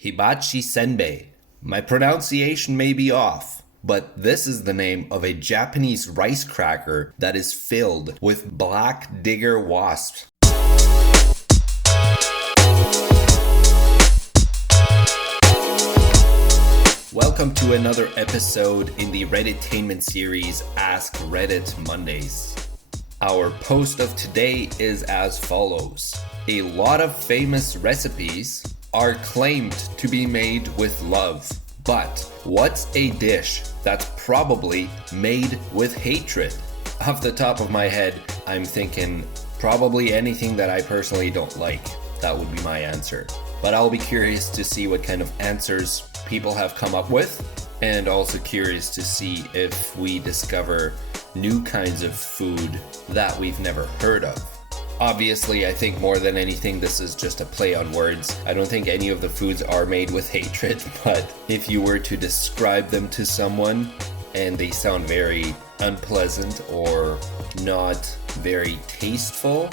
Hibachi senbei. My pronunciation may be off, but this is the name of a Japanese rice cracker that is filled with Black Digger Wasps. Welcome to another episode in the Redditainment Series, Ask Reddit Mondays. Our post of today is as follows. A lot of famous recipes are claimed to be made with love, but what's a dish that's probably made with hatred? Off the top of my head, I'm thinking probably anything that I personally don't like. That would be my answer. But I'll be curious to see what kind of answers people have come up with, and also curious to see if we discover new kinds of food that we've never heard of. Obviously, I think more than anything, this is just a play on words. I don't think any of the foods are made with hatred, but if you were to describe them to someone and they sound very unpleasant or not very tasteful,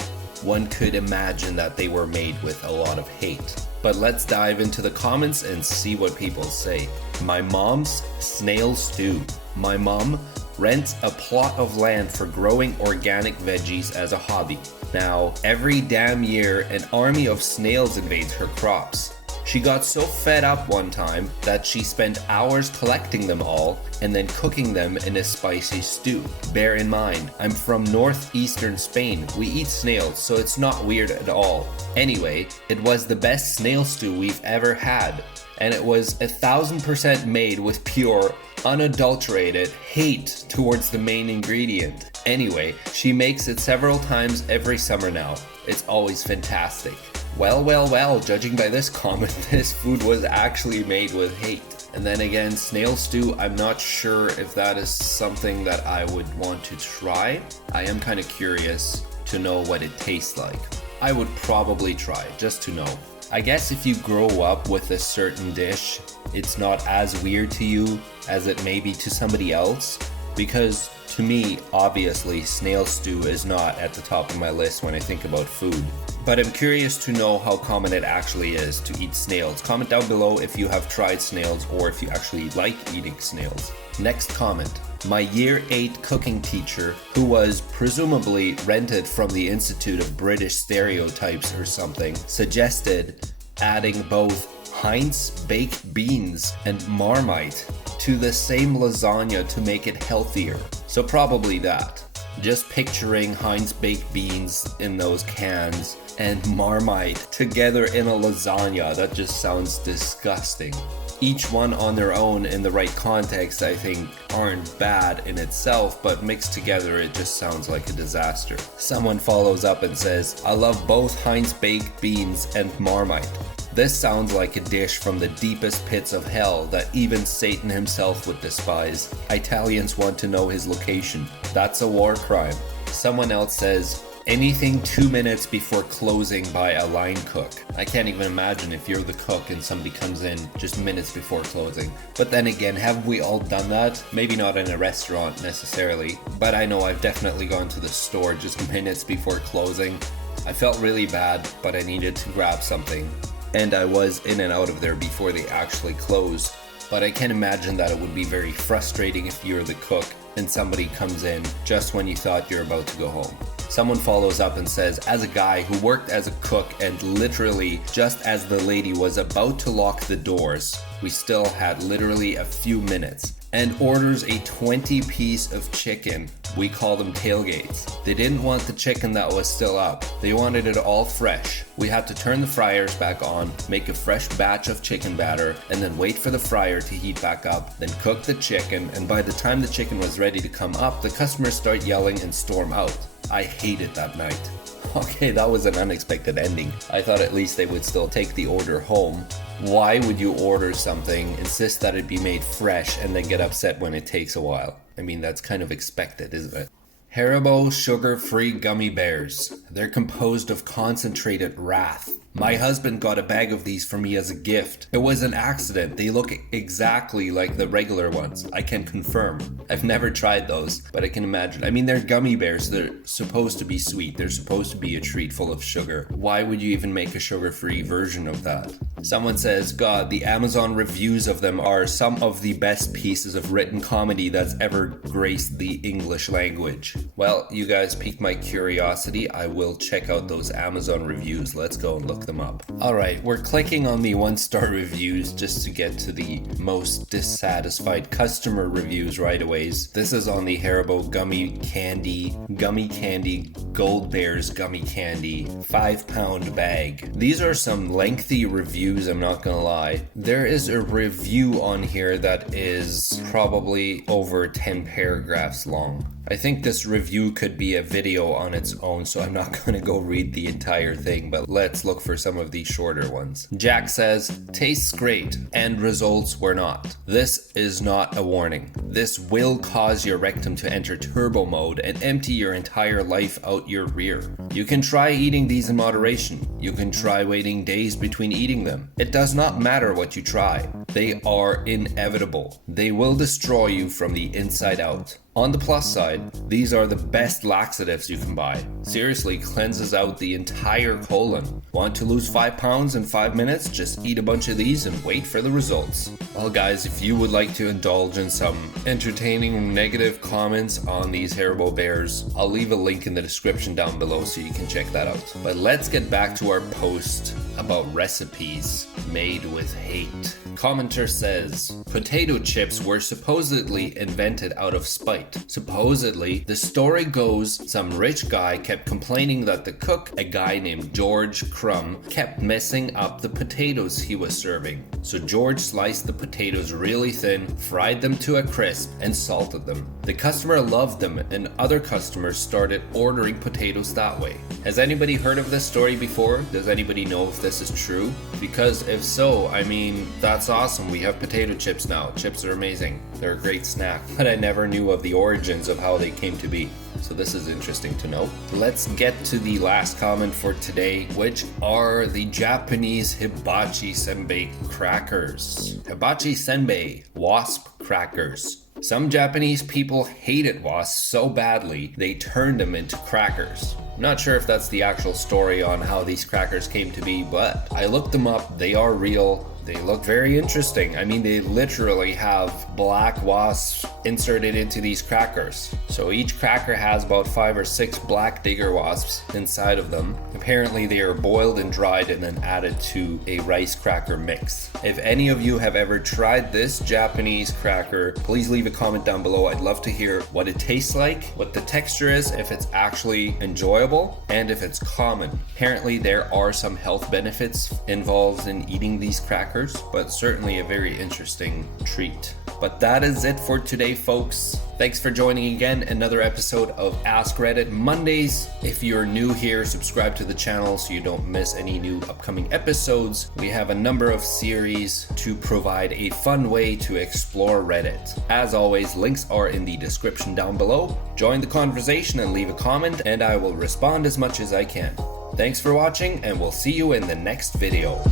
one could imagine that they were made with a lot of hate. But let's dive into the comments and see what people say. My mom's Snail Stew. My mom rents a plot of land for growing organic veggies as a hobby. Now, every damn year, an army of snails invades her crops. She got so fed up one time that she spent hours collecting them all and then cooking them in a spicy stew. Bear in mind, I'm from northeastern Spain. We eat snails, so it's not weird at all. Anyway, it was the best snail stew we've ever had, and it was 1000% made with pure, unadulterated hate towards the main ingredient. Anyway, she makes it several times every summer now. It's always fantastic. Well, judging by this comment, this food was actually made with hate. And then again, snail stew, I'm not sure if that is something that I would want to try. I am kind of curious to know what it tastes like. I would probably try, just to know. I guess if you grow up with a certain dish, it's not as weird to you as it may be to somebody else, because to me, obviously, snail stew is not at the top of my list when I think about food. But I'm curious to know how common it actually is to eat snails. Comment down below if you have tried snails or if you actually like eating snails. Next comment. My year 8 cooking teacher, who was presumably rented from the Institute of British Stereotypes or something, suggested adding both Heinz baked beans and Marmite to the same lasagna to make it healthier. So probably that. Just picturing Heinz baked beans in those cans and Marmite together in a lasagna, that just sounds disgusting. Each one on their own in the right context, I think, aren't bad in itself, but mixed together it just sounds like a disaster. Someone follows up and says, I love both Heinz baked beans and Marmite. This sounds like a dish from the deepest pits of hell that even Satan himself would despise. Italians want to know his location. That's a war crime. Someone else says, anything 2 minutes before closing by a line cook. I can't even imagine if you're the cook and somebody comes in just minutes before closing. But then again, have we all done that? Maybe not in a restaurant necessarily, but I know I've definitely gone to the store just minutes before closing. I felt really bad, but I needed to grab something, and I was in and out of there before they actually closed. But I can imagine that it would be very frustrating if you're the cook and somebody comes in just when you thought you're about to go home. Someone follows up and says, as a guy who worked as a cook and literally just as the lady was about to lock the doors, we still had literally a few minutes, and orders a 20-piece of chicken. We call them tailgates. They didn't want the chicken that was still up. They wanted it all fresh. We had to turn the fryers back on, make a fresh batch of chicken batter, and then wait for the fryer to heat back up, then cook the chicken, and by the time the chicken was ready to come up, the customers start yelling and storm out. I hated that night. Okay, that was an unexpected ending. I thought at least they would still take the order home. Why would you order something, insist that it be made fresh, and then get upset when it takes a while? I mean, that's kind of expected, isn't it? Haribo sugar-free gummy bears. They're composed of concentrated wrath. My husband got a bag of these for me as a gift. It was an accident. They look exactly like the regular ones. I can confirm. I've never tried those, but I can imagine. I mean, they're gummy bears. They're supposed to be sweet. They're supposed to be a treat full of sugar. Why would you even make a sugar-free version of that? Someone says, God, the Amazon reviews of them are some of the best pieces of written comedy that's ever graced the English language. Well, you guys piqued my curiosity. I will check out those Amazon reviews. Let's go and look them up. Alright, we're clicking on the 1-star reviews just to get to the most dissatisfied customer reviews right away. This is on the Haribo Gummy Candy Gold Bears Gummy Candy 5-pound bag. These are some lengthy reviews, I'm not gonna lie. There is a review on here that is probably over 10 paragraphs long. I think this review could be a video on its own, so I'm not going to go read the entire thing, but let's look for some of these shorter ones. Jack says, tastes great, end results were not. This is not a warning. This will cause your rectum to enter turbo mode and empty your entire life out your rear. You can try eating these in moderation. You can try waiting days between eating them. It does not matter what you try. They are inevitable. They will destroy you from the inside out. On the plus side, these are the best laxatives you can buy. Seriously, cleanses out the entire colon. Want to lose 5 pounds in 5 minutes? Just eat a bunch of these and wait for the results. Well guys, if you would like to indulge in some entertaining negative comments on these Haribo bears, I'll leave a link in the description down below so you can check that out. But let's get back to our post about recipes made with hate. Commenter says, potato chips were supposedly invented out of spite. Supposedly, the story goes some rich guy kept complaining that the cook, a guy named George Crumb, kept messing up the potatoes he was serving. So George sliced the potatoes really thin, fried them to a crisp, and salted them. The customer loved them, and other customers started ordering potatoes that way. Has anybody heard of this story before? Does anybody know if this is true? Because if so, I mean, that's awesome. We have potato chips now. Chips are amazing. They're a great snack. But I never knew of the origins of how they came to be. So this is interesting to know. Let's get to the last comment for today, which are the Japanese hibachi senbei crackers. Hibachi senbei wasp crackers. Some Japanese people hated wasps so badly, they turned them into crackers. I'm not sure if that's the actual story on how these crackers came to be, but I looked them up. They are real. They look very interesting. I mean, they literally have black wasps inserted into these crackers. So each cracker has about 5 or 6 Black Digger Wasps inside of them. Apparently they are boiled and dried and then added to a rice cracker mix. If any of you have ever tried this Japanese cracker, please leave a comment down below. I'd love to hear what it tastes like, what the texture is, if it's actually enjoyable, and if it's common. Apparently there are some health benefits involved in eating these crackers, but certainly a very interesting treat. But that is it for today, folks. Thanks for joining again, another episode of Ask Reddit Mondays. If you're new here, subscribe to the channel so you don't miss any new upcoming episodes. We have a number of series to provide a fun way to explore Reddit. As always, links are in the description down below. Join the conversation and leave a comment, and I will respond as much as I can. Thanks for watching, and we'll see you in the next video.